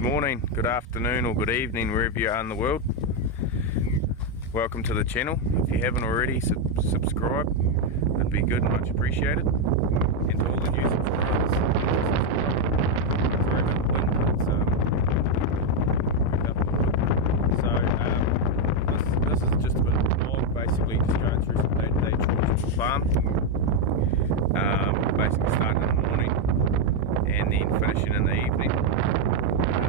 Good morning, good afternoon or good evening wherever you are in the world. Welcome to the channel. If you haven't already, subscribe. That'd be good and much appreciated. And to all the new subscribers, sorry about the wind, it's this is just a bit of a vlog, basically just going through some day-to-day chores on the farm. Basically starting in the morning and then finishing in the evening.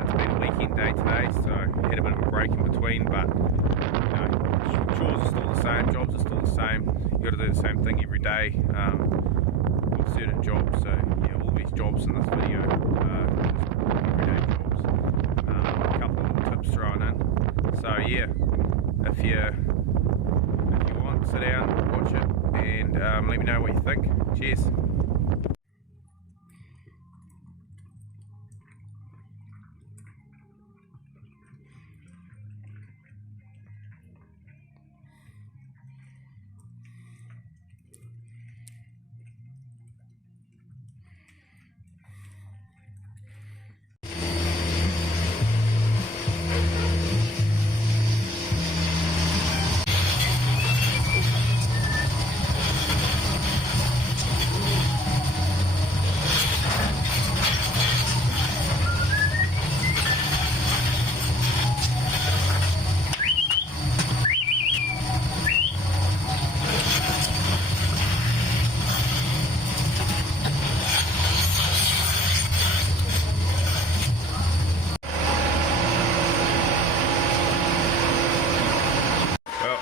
It's been a weekend day today, so had a bit of a break in between, but chores are still the same, jobs are still the same. You've got to do the same thing every day with certain jobs. So yeah, all these jobs in this video are everyday jobs. A couple of little tips thrown in. So yeah, if you want, sit down, watch it, and let me know what you think. Cheers.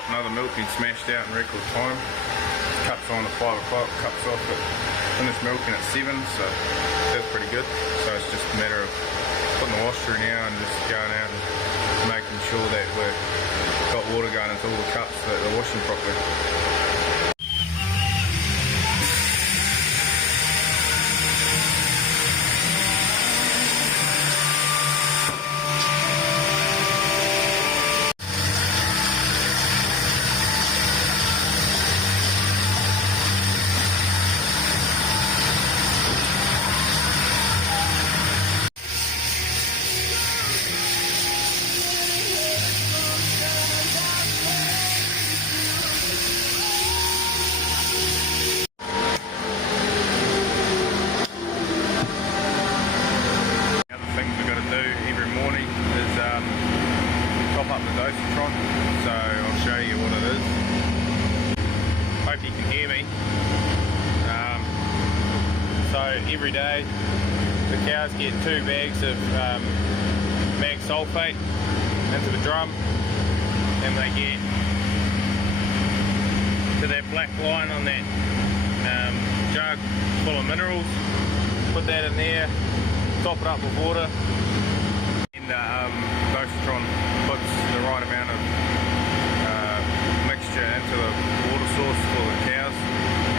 Another milking smashed out in record time. Cuts on at 5 o'clock, cuts off at finished milking at 7, so that's pretty good. So it's just a matter of putting the wash through now and just going out and making sure that we've got water going into all the cups so that they're washing properly. So I'll show you what it is. Hope you can hear me. So every day the cows get 2 bags of mag sulphate into the drum, and they get to that black line on that jug full of minerals. Put that in there, top it up with water, and Dosatron puts the right amount of mixture into the water source for the cows,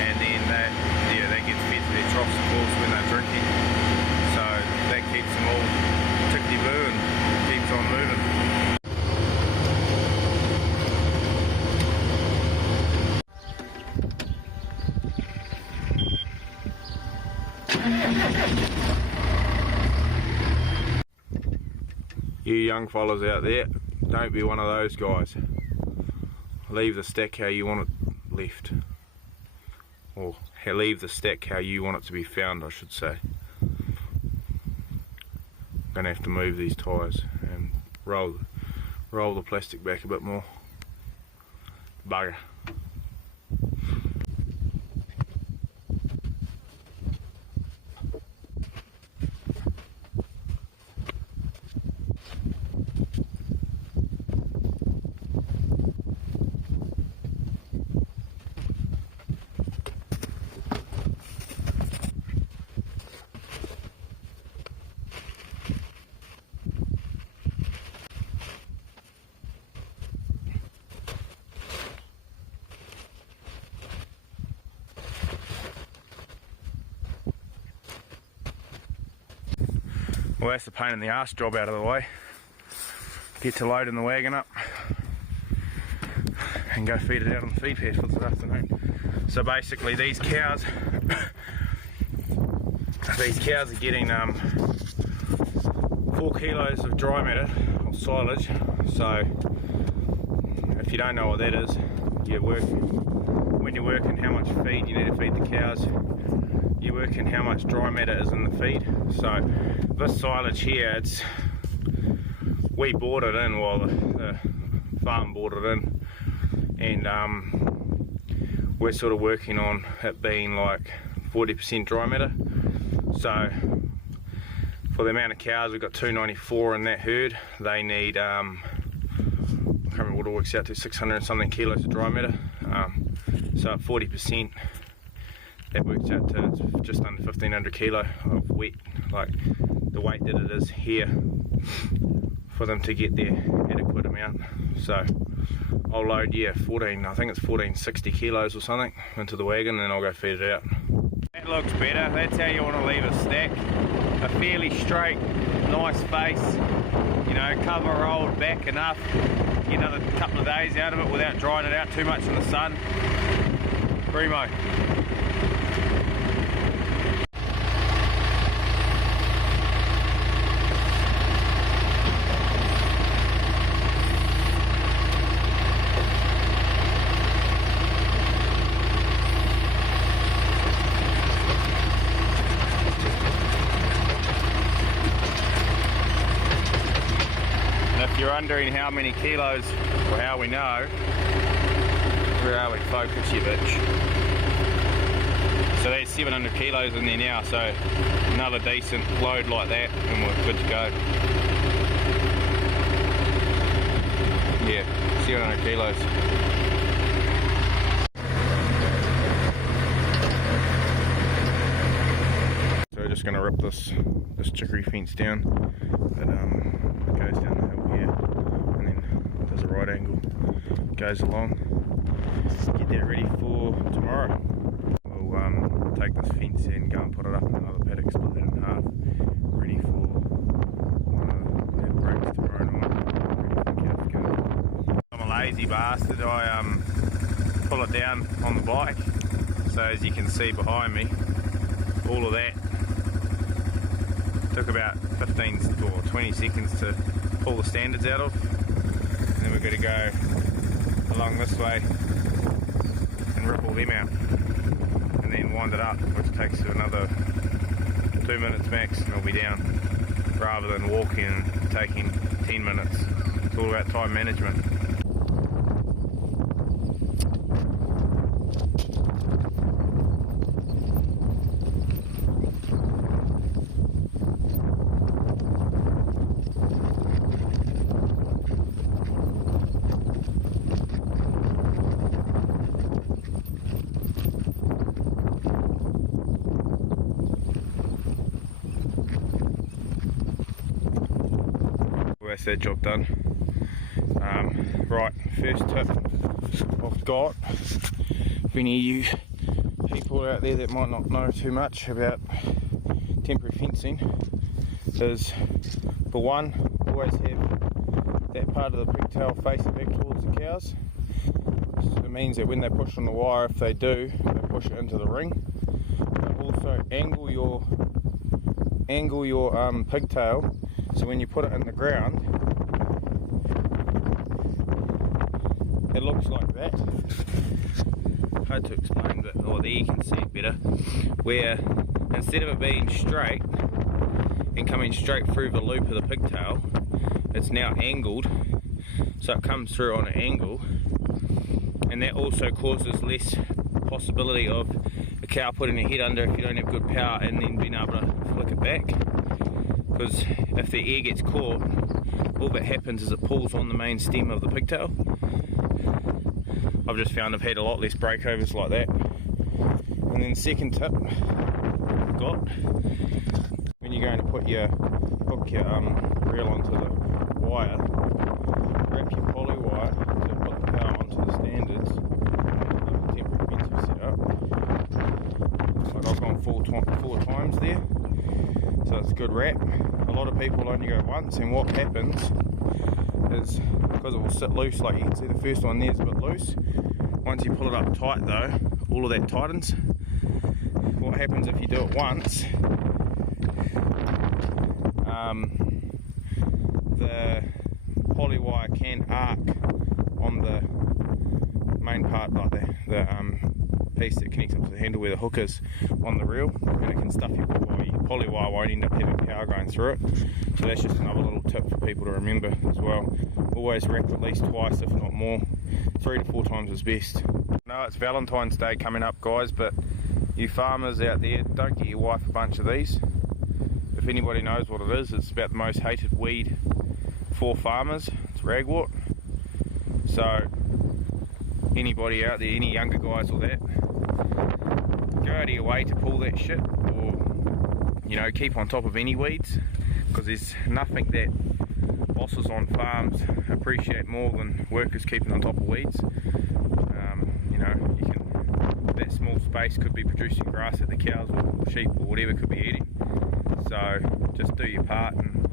and then that gets fed to their troughs, of course, when they're drinking. So that keeps them all tickety-boo and keeps on moving. You young fellas out there, don't be one of those guys. Leave the stack how you want it left. Or leave the stack how you want it to be found, I should say. I'm going to have to move these tyres and roll the plastic back a bit more. Bugger. Well, that's the pain in the arse job out of the way. Get to loading the wagon up and go feed it out on the feed pad for this afternoon. So basically these cows are getting 4 kilos of dry matter or silage. So if you don't know what that is, when you're working how much feed you need to feed the cows, you're working how much dry matter is in the feed. So this silage here, we bought it in, well the farm bought it in, and we're sort of working on it being like 40% dry matter. So for the amount of cows, we've got 294 in that herd. They need, I can't remember what it works out to, 600 and something kilos of dry matter. So at 40%, that works out to just under 1500 kilo of wet, like the weight that it is here, for them to get their adequate amount. So I'll load, I think it's 1460 kilos or something into the wagon, and then I'll go feed it out. That looks better. That's how you want to leave a stack. A fairly straight, nice face, you know, cover rolled back enough, get another couple of days out of it without drying it out too much in the sun. Primo. If you're wondering how many kilos, or how we know, where are we? Focus, you bitch. So there's 700 kilos in there now, so another decent load like that and we're good to go. Yeah, 700 kilos. So we're just going to rip this chicory fence down. It goes down the hill here and then does a right angle, goes along. Get that ready for tomorrow. We'll take this fence and go and put it up in another paddock, split it in half, ready for one of the breaks tomorrow night. I'm a lazy bastard. I pull it down on the bike, so as you can see behind me, all of that took about 15 or 20 seconds to pull the standards out of, and then we're going to go along this way and rip all them out and then wind it up, which takes another 2 minutes max and it'll be down, rather than walking and taking 10 minutes. It's all about time management. That's that job done. Right, first tip I've got for any of you people out there that might not know too much about temporary fencing is, for one, always have that part of the pigtail facing back towards the cows. So it means that when they push on the wire, if they do, they push it into the ring. But also angle your pigtail, so when you put it in the ground, it looks like that. Hard to explain, but there you can see it better. Where instead of it being straight and coming straight through the loop of the pigtail, it's now angled, so it comes through on an angle, and that also causes less possibility of a cow putting her head under if you don't have good power and then being able to flick it back. Because if the air gets caught, all that happens is it pulls on the main stem of the pigtail. I've just found I've had a lot less breakovers like that. And then the second tip I've got, when you're going to hook your reel onto the wire, wrap your poly wire to put the power onto the standards, the temporary fence I've set up. Like I've gone four times there, so it's a good wrap. A lot of people only go once, and what happens is, because it will sit loose, like you can see the first one there is a bit loose. Once you pull it up tight though, all of that tightens. What happens if you do it once, the polywire can arc on the main part, like the piece that connects up to the handle where the hook is on the reel, and it can stuff your polywire won't end up having power going through it. So that's just another little tip for people to remember as well. Always wrap at least twice, if not more. 3 to 4 times is best. No, it's Valentine's Day coming up, guys, but you farmers out there, don't get your wife a bunch of these. If anybody knows what it is, it's about the most hated weed for farmers. It's ragwort. So anybody out there, any younger guys or that, go out of your way to pull that shit, or keep on top of any weeds, because there's nothing that bosses on farms appreciate more than workers keeping on top of weeds. That small space could be producing grass that the cows or sheep or whatever could be eating. So just do your part and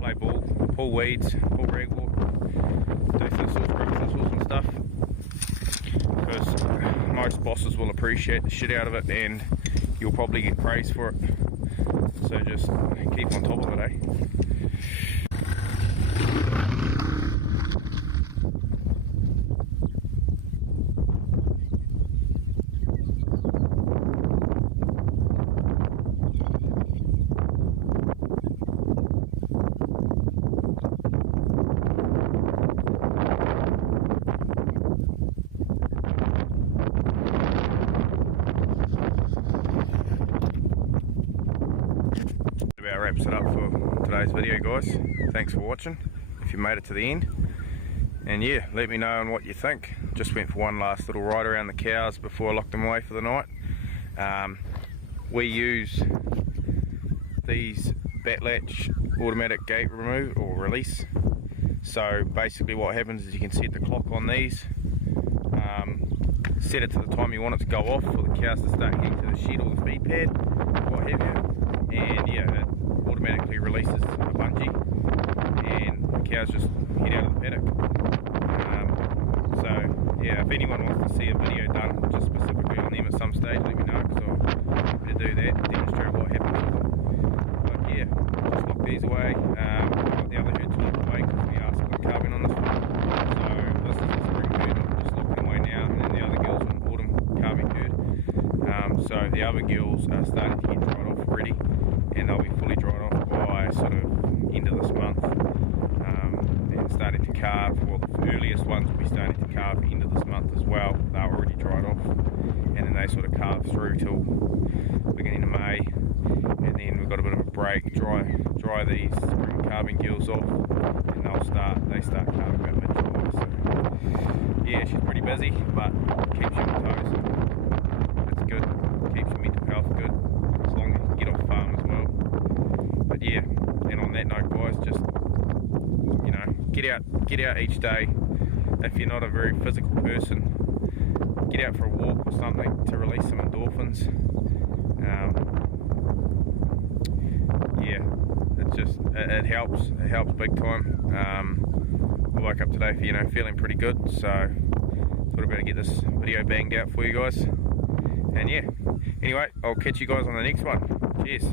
play ball, pull weeds, pull ragwort, do thistles, rip thistles and stuff, because most bosses will appreciate the shit out of it and you'll probably get praise for it. So just keep on top of it, eh? About wraps it up for today's video, guys. Thanks for watching, if you made it to the end, and yeah, let me know on what you think. Just went for one last little ride around the cows before I locked them away for the night. We use these bat latch automatic gate remove or release. So basically what happens is you can set the clock on these, set it to the time you want it to go off for the cows to start getting to the shed or the feed pad, what have you, and yeah, it automatically releases a bungee and the cows just head out of the paddock. So yeah, if anyone wants to see a video done just specifically on them at some stage, let me know, because I'll be happy to do that and demonstrate what happens with them. But yeah, just lock these away. Got the other herd to lock away because we are split calving on this one. So this is the spring herd, I'm just locking away now, and then the other girls on autumn calving herd. So the other girls are starting to get dried off already, and they'll be fully dried off by sort of end of this month, and starting to calve. Well, the earliest ones will be starting to calve end of this month as well. They're already dried off, and then they sort of calve through till beginning of May, and then we've got a bit of a break, dry these spring calving gills off, and they start calving about mid-July. So yeah, she's pretty busy, but keeps you on toes. It's good, keeps your mental health good, as long as you can get off farm as well. But yeah, and on that note, guys, just get out each day. If you're not a very physical person, get out for a walk or something to release some endorphins. Yeah, it helps big time. I woke up today feeling pretty good, so thought I'd better get this video banged out for you guys. And yeah, anyway, I'll catch you guys on the next one. Cheers.